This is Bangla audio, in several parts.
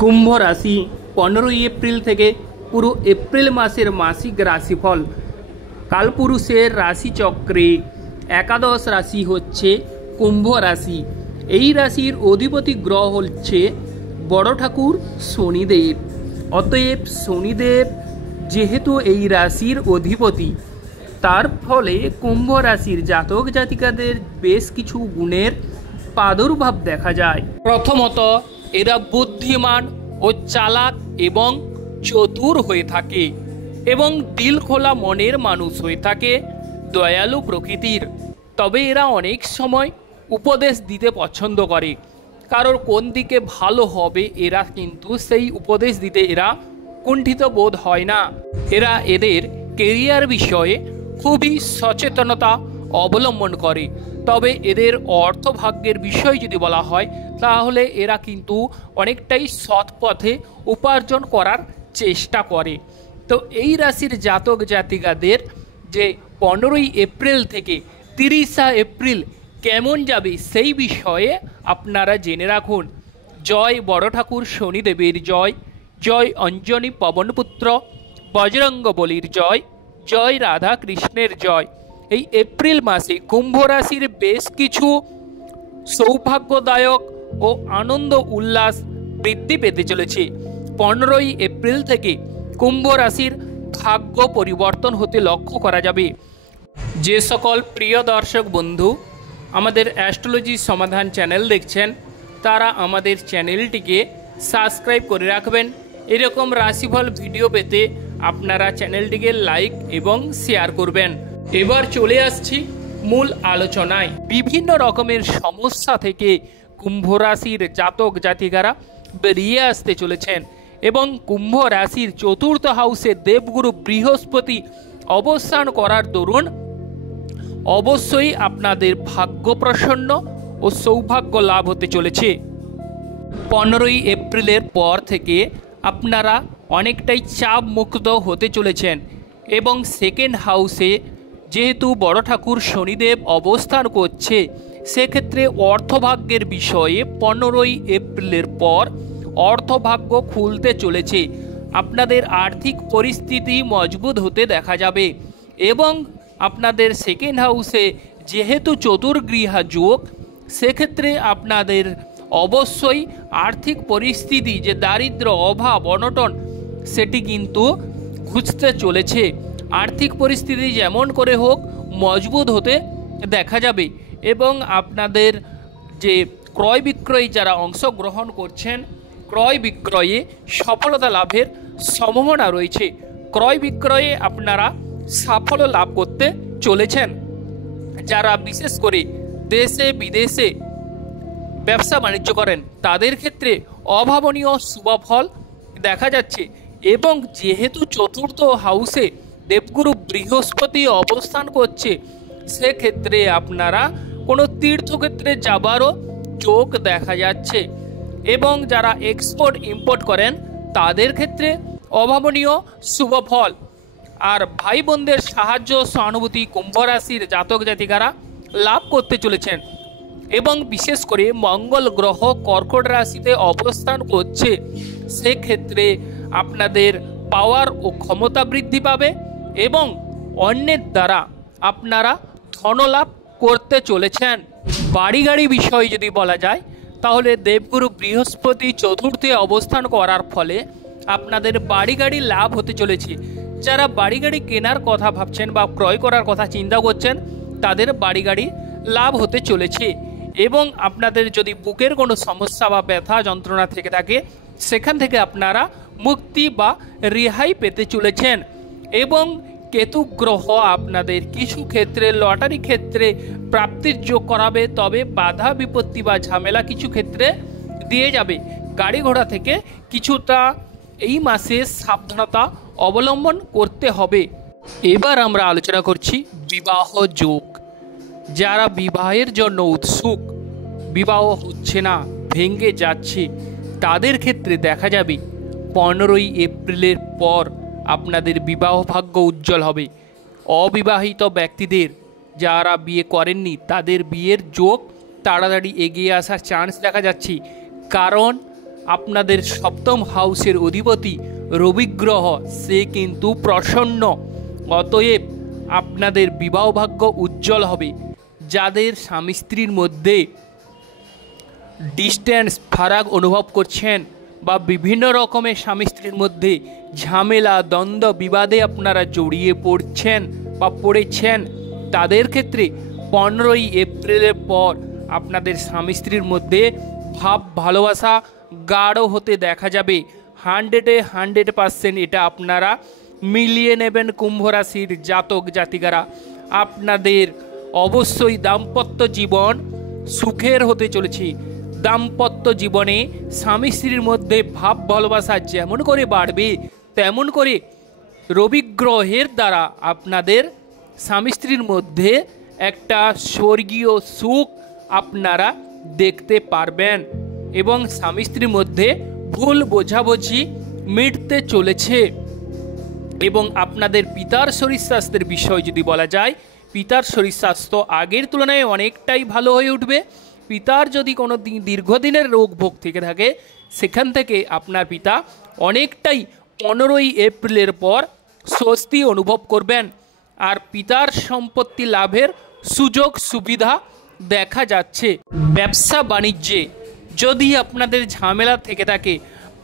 কুম্ভ রাশি 15 এপ্রিল থেকে পুরো এপ্রিল মাসের মাসিক রাশিফল। কালপুরুষের রাশিচক্রে একাদশ রাশি হচ্ছে কুম্ভ রাশি। এই রাশির অধিপতি গ্রহ হচ্ছে বড় ঠাকুর শনিদেব। অতএব শনিদেব যেহেতু এই রাশির অধিপতি, তার ফলে কুম্ভ রাশির জাতক জাতিকাদের বেশ কিছু গুণের প্রাদুর্ভাব দেখা যায়। প্রথমত, এরা বুদ্ধিমান ও চালাক এবং চতুর হয়ে থাকে এবং দিল খোলা মনের মানুষ হয়ে থাকে, দয়ালু প্রকৃতির। তবে এরা অনেক সময় উপদেশ দিতে পছন্দ করে। কারোর কোন দিকে ভালো হবে এরা কিন্তু সেই উপদেশ দিতে এরা কুণ্ঠিত বোধ হয় না। এরা এদের কেরিয়ার বিষয়ে খুবই সচেতনতা অবলম্বন করে। তবে এদের অর্থভাগ্যের বিষয় যদি বলা হয় তাহলে এরা কিন্তু অনেকটাই সৎ পথে উপার্জন করার চেষ্টা করে। তো এই রাশির জাতক জাতিকাদের যে 15 এপ্রিল থেকে 30 এপ্রিল কেমন যাবে সেই বিষয়ে আপনারা জেনে রাখুন। জয় বড় ঠাকুর শনিদেবের জয়, জয় অঞ্জনী পবনপুত্র বজরঙ্গবলীর জয়, জয় রাধা কৃষ্ণের জয়। এই এপ্রিল মাসে কুম্ভ রাশির বেশ কিছু সৌভাগ্যদায়ক ও আনন্দ উল্লাস বৃদ্ধি পেতে চলেছে। 15 এপ্রিল থেকে কুম্ভ রাশির ভাগ্য পরিবর্তন হতে লক্ষ্য করা যাবে। যে সকল প্রিয় দর্শক বন্ধু আমাদের অ্যাস্ট্রোলজি সমাধান চ্যানেল দেখছেন, তারা আমাদের চ্যানেলটিকে সাবস্ক্রাইব করে রাখবেন। এরকম রাশিফল ভিডিও পেতে আপনারা চ্যানেলটিকে লাইক এবং শেয়ার করবেন। এবার চলে আসছি মূল আলোচনায়। বিভিন্ন রকমের সমস্যা থেকে কুম্ভ রাশির জাতক জাতিকারা বেরিয়ে আসতে চলেছেন এবং কুম্ভ রাশির চতুর্থ হাউসে দেবগুরু বৃহস্পতি অবস্থান করার দরুন অবশ্যই আপনাদের ভাগ্য প্রসন্ন ও সৌভাগ্য লাভ হতে চলেছে। 15 এপ্রিলের পর থেকে আপনারা অনেকটাই চাপ মুক্ত হতে চলেছেন এবং সেকেন্ড হাউসে যেহেতু বড় ঠাকুর শনিদেব অবস্থান করছে, সেক্ষেত্রে অর্থভাগ্যের বিষয়ে 15 এপ্রিলের পর অর্থভাগ্য খুলতে চলেছে। আপনাদের আর্থিক পরিস্থিতি মজবুত হতে দেখা যাবে এবং আপনাদের সেকেন্ড হাউসে যেহেতু চতুর্গৃহা যোগ, সেক্ষেত্রে আপনাদের অবশ্যই আর্থিক পরিস্থিতি যে দারিদ্র অভাব অনটন সেটি কিন্তু ঘুচতে চলেছে। আর্থিক পরিস্থিতি যেমন করে হোক মজবুত হতে দেখা যাবে এবং আপনাদের যে ক্রয় বিক্রয়ে যারা অংশগ্রহণ করছেন, ক্রয় বিক্রয়ে সফলতা লাভের সম্ভাবনা রয়েছে। ক্রয় বিক্রয়ে আপনারা সাফল্য লাভ করতে চলেছেন। যারা বিশেষ করে দেশে বিদেশে ব্যবসা বাণিজ্য করেন তাদের ক্ষেত্রে অভাবনীয় শুভফল দেখা যাচ্ছে এবং যেহেতু চতুর্থ হাউসে দেবগুরু বৃহস্পতি অবস্থান করছে, সেক্ষেত্রে আপনারা কোনো তীর্থক্ষেত্রে যাবারও যোগ দেখা যাচ্ছে এবং যারা এক্সপোর্ট ইম্পোর্ট করেন তাদের ক্ষেত্রে অভাবনীয় শুভফল। আর ভাই বোনদের সাহায্য সহানুভূতি কুম্ভ রাশির জাতক জাতিকারা লাভ করতে চলেছেন এবং বিশেষ করে মঙ্গল গ্রহ কর্কট রাশিতে অবস্থান করছে, সেক্ষেত্রে আপনাদের পাওয়ার ও ক্ষমতা বৃদ্ধি পাবে এবং অন্যের দ্বারা আপনারা ধনলাভ করতে চলেছেন। বাড়ি গাড়ি বিষয় যদি বলা যায় তাহলে দেবগুরু বৃহস্পতি চতুর্থে অবস্থান করার ফলে আপনাদের বাড়ি গাড়ি লাভ হতে চলেছে। যারা বাড়ি গাড়ি কেনার কথা ভাবছেন বা ক্রয় করার কথা চিন্তা করছেন তাদের বাড়ি গাড়ি লাভ হতে চলেছে এবং আপনাদের যদি বুকের কোনো সমস্যা বা ব্যথা যন্ত্রণা থেকে থাকে সেখান থেকে আপনারা মুক্তি বা রেহাই পেতে চলেছেন এবং কেতু গ্রহ আপনাদের কিছু ক্ষেত্রে লটারি ক্ষেত্রে প্রাপ্তির যোগ করাবে, তবে বাধা বিপত্তি বা ঝামেলা কিছু ক্ষেত্রে দিয়ে যাবে। গাড়ি ঘোড়া থেকে কিছুটা এই মাসে সাবধানতা অবলম্বন করতে হবে। এবার আমরা আলোচনা করছি বিবাহ যোগ। যারা বিবাহের জন্য উৎসুক, বিবাহ হচ্ছে না, ভেঙে যাচ্ছে, তাদের ক্ষেত্রে দেখা যাবে 15 এপ্রিলের পর আপনাদের বিবাহ ভাগ্য উজ্জ্বল হবে। অবিবাহিত ব্যক্তিদের যারা বিয়ে করেননি তাদের বিয়ের যোগ তাড়াতাড়ি এগিয়ে আসার চান্স দেখা যাচ্ছে, কারণ আপনাদের সপ্তম হাউসের অধিপতি রবি গ্রহ সে কিন্তু প্রসন্ন। অতএব আপনাদের বিবাহ ভাগ্য উজ্জ্বল হবে। যাদের স্বামী স্ত্রীর মধ্যে ডিস্টেন্স ফারাক অনুভব করছেন বা বিভিন্ন রকমের স্বামী স্ত্রীর মধ্যে ঝামেলা দ্বন্দ্ব বিবাদে আপনারা জড়িয়ে পড়ছেন বা পড়েছেন, তাদের ক্ষেত্রে 15ই এপ্রিলের পর আপনাদের স্বামী স্ত্রীর মধ্যে ভাব ভালোবাসা গাঢ় হতে দেখা যাবে। 100% এটা আপনারা মিলিয়ে নেবেন। কুম্ভ রাশির জাতক জাতিকারা, আপনাদের অবশ্যই দাম্পত্য জীবন সুখের হতে চলেছে। দাম্পত্য জীবনে স্বামী স্ত্রীর মধ্যে ভাব ভালোবাসা যেমন করে বাড়বে, তেমন করে রবি গ্রহের দ্বারা আপনাদের স্বামী স্ত্রীর মধ্যে একটা স্বর্গীয় সুখ আপনারা দেখতে পারবেন এবং স্বামী স্ত্রীর মধ্যে ভুল বোঝাবুঝি মিটতে চলেছে। এবং আপনাদের পিতার শরীর স্বাস্থ্যের বিষয় যদি বলা যায়, পিতার শরীর স্বাস্থ্য আগের তুলনায় অনেকটাই ভালো হয়ে উঠবে। পিতার যদি কোনো দীর্ঘদিনের রোগ ভোগ থেকে থাকে, সেখান থেকে আপনার পিতা অনেকটাই 15ই এপ্রিলের পর স্বস্তি অনুভব করবেন। আর পিতার সম্পত্তি লাভের সুযোগ সুবিধা দেখা যাচ্ছে। ব্যবসা বাণিজ্যে যদি আপনাদের ঝামেলা থেকে থাকে,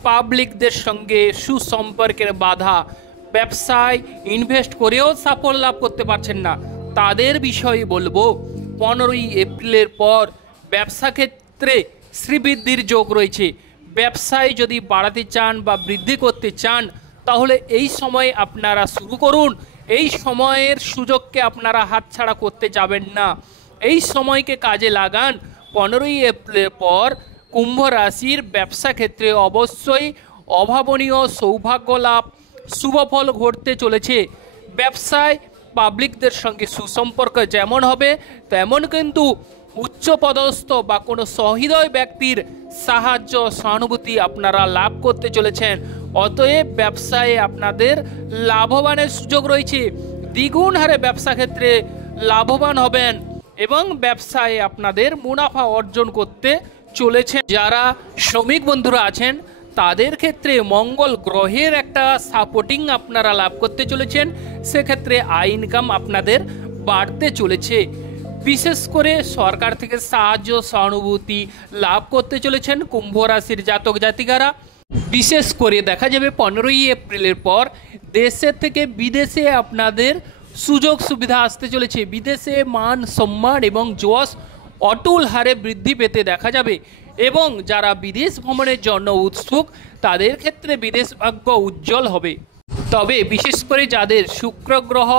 পাবলিকদের সঙ্গে সুসম্পর্কের বাধা, ব্যবসায় ইনভেস্ট করেও সাফল্য লাভ করতে পারছেন না, তাদের বিষয়ে বলবো 15ই এপ্রিলের পর ব্যবসা ক্ষেত্রে শ্রীবৃদ্ধির যোগ রয়েছে। ব্যবসায় যদি বাড়াতে চান বা বৃদ্ধি করতে চান, তাহলে এই সময় আপনারা শুরু করুন। এই সময়ের সুযোগকে আপনারা হাতছাড়া করতে যাবেন না। এই সময়কে কাজে লাগান। 15ই এপ্রিলের পর কুম্ভ রাশির ব্যবসা ক্ষেত্রে অবশ্যই অভাবনীয় সৌভাগ্য লাভ, শুভফল ঘটতে চলেছে। ব্যবসায় পাবলিকদের সঙ্গে সুসম্পর্ক যেমন হবে, তেমন কিন্তু উচ্চপদস্থ বা কোনো সহৃদয় ব্যক্তির সাহায্য সহানুভূতি আপনারা লাভ করতে চলেছেন। অতএব ব্যবসায় আপনাদের লাভবানের সুযোগ রয়েছে। দ্বিগুণ হারে ব্যবসা ক্ষেত্রে লাভবান হবেন এবং ব্যবসায় আপনাদের মুনাফা অর্জন করতে চলেছে। যারা শ্রমিক বন্ধুরা আছেন, তাদের ক্ষেত্রে মঙ্গল গ্রহের একটা সাপোর্টিং আপনারা লাভ করতে চলেছেন। সেক্ষেত্রে আয় ইনকাম আপনাদের বাড়তে চলেছে। বিশেষ করে সরকার থেকে সাহায্য সহানুভূতি লাভ করতে চলেছেন কুম্ভ রাশির জাতক জাতিকারা। বিশেষ করে দেখা যাবে 15ই এপ্রিলের পর দেশের থেকে বিদেশে আপনাদের সুযোগ সুবিধা আসতে চলেছে। বিদেশে মান সম্মান এবং যশ অটুল হারে বৃদ্ধি পেতে দেখা যাবে এবং যারা বিদেশ ভ্রমণের জন্য উৎসুক, তাদের ক্ষেত্রে বিদেশ ভাগ্য উজ্জ্বল হবে। তবে বিশেষ করে যাদের শুক্র গ্রহ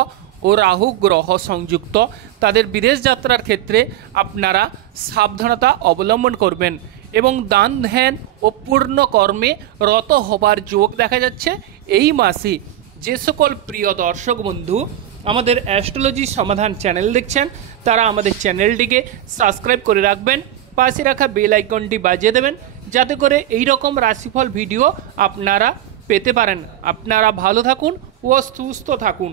ও রাহু গ্রহ সংযুক্ত, তাদের বিদেশ যাত্রার ক্ষেত্রে আপনারা সাবধানতা অবলম্বন করবেন এবং দান ধ্যান ও পূর্ণ কর্মে রত হবার যোগ দেখা যাচ্ছে এই মাসে। যে সকল প্রিয় দর্শক বন্ধু আমাদের অ্যাস্ট্রোলজি সমাধান চ্যানেল দেখছেন, তারা আমাদের চ্যানেলটিকে সাবস্ক্রাইব করে রাখবেন, পাশে রাখা বেল আইকনটি বাজিয়ে দেবেন, যাতে করে এই রকম রাশিফল ভিডিও আপনারা পেতে পারেন। আপনারা ভালো থাকুন ও সুস্থ থাকুন।